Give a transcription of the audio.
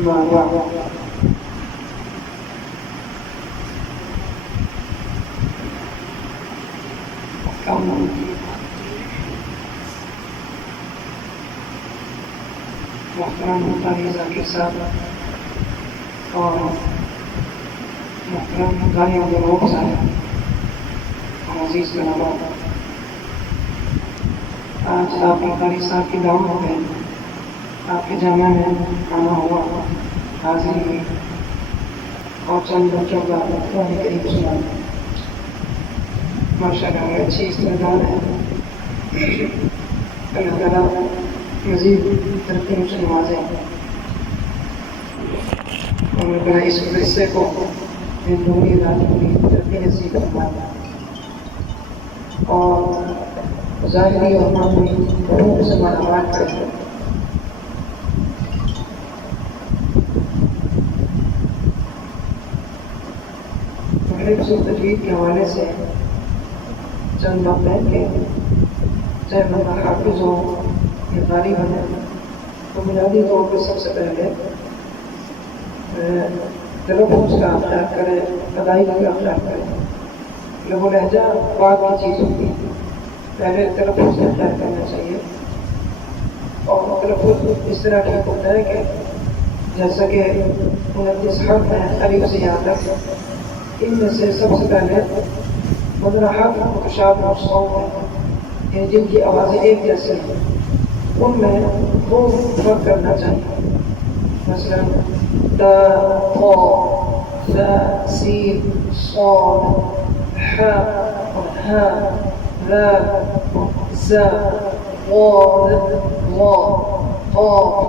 أما بعد محترم متعزہ کے ساتھ اور محترم بھائیوں کے لوگ صاحب عزیز طلباء، آج آپ کے قاری صاحب کی دعوت ہے، آپ کے جامعہ میں آنا ہوا، حاضری ہوئی اور چند بچوں کا قرآن کریم سنا۔ ماشاء اللہ اچھی استعداد ہے، اللہ تعالیٰ مزید ترقی سے نوازے اور اپنا اس قصے کو زندگی کی ترقی نصیب فرمائے اور ظاہری اور معمولی دونوں سے معلومات کرے۔ حفظ و تجوید کے حوالے سے چند بات ہے کہ چاہے بندہ حافظ ہو یا قاری بنے تو بنیادی طور پہ سب سے پہلے تلفظ کا اختیار کرے، ادائیگی کا اختیار کرے۔ لب و لہجہ بعد کی چیز ہوتی ہے، پہلے تلفظ کا اختیار کرنا چاہیے اور تلفظ اس طرح ٹھیک ہوتا ہے کہ جیسا کہ 29 حرف ہیں الف سے یہاں تک، ان میں سے سب سے پہلے 15 حرف متشابہ اور صوت ہیں، یعنی جن کی آوازیں ایک جیسے ہیں، ان میں خوب فرق کرنا چاہیے۔ مثلا تا، طا، ثا، سین، صاد، ح اور ها، ذا، زا، ضاد، ظا، قاف۔